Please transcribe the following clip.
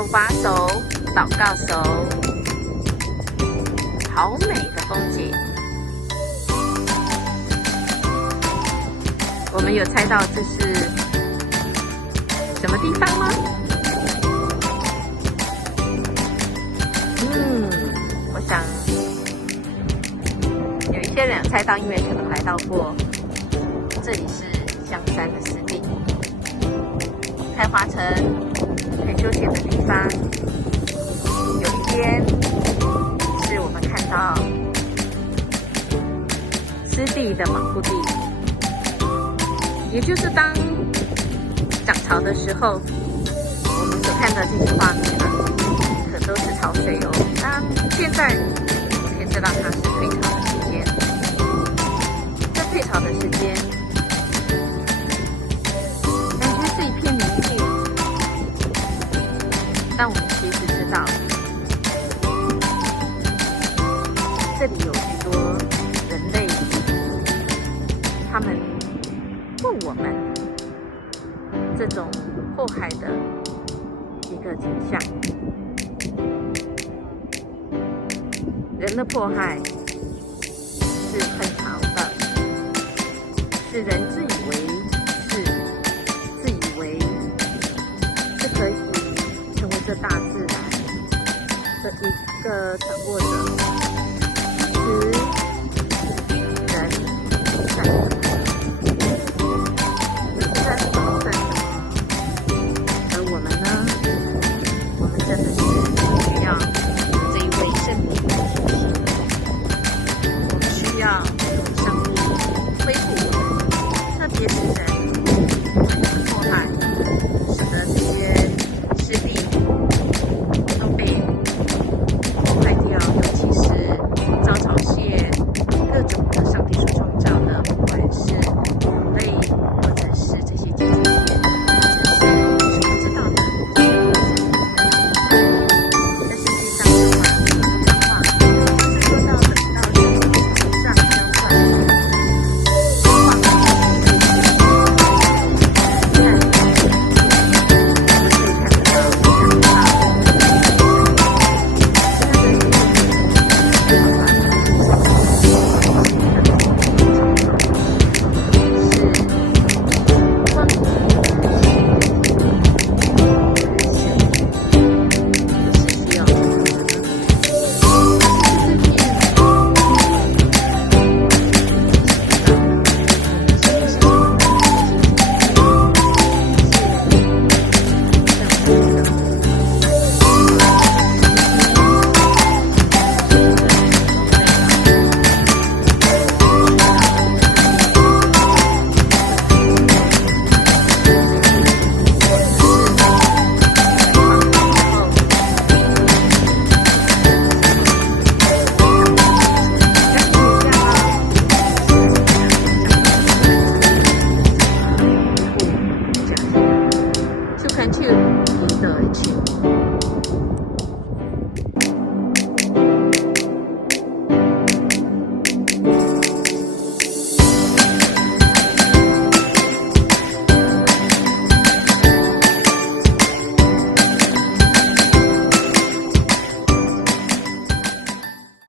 手把手祷告手，好美的风景。我们有猜到这是什么地方吗？我想有一些人猜到，因为可能来到过，这里是香山的湿地，开花城很休闲的地方。有一边是我们看到湿地的保护地，也就是当涨潮的时候，我们所看到这些画面可都是潮水哦。那现在可以知道它是退潮的时间，在退潮的时间，感觉是一片宁静。但我们其实知道，这里有许多人类，他们问我们这种迫害的一个景象。人的迫害是很潮的，是人自以为是可以成为这大自然的一个掌握者。其实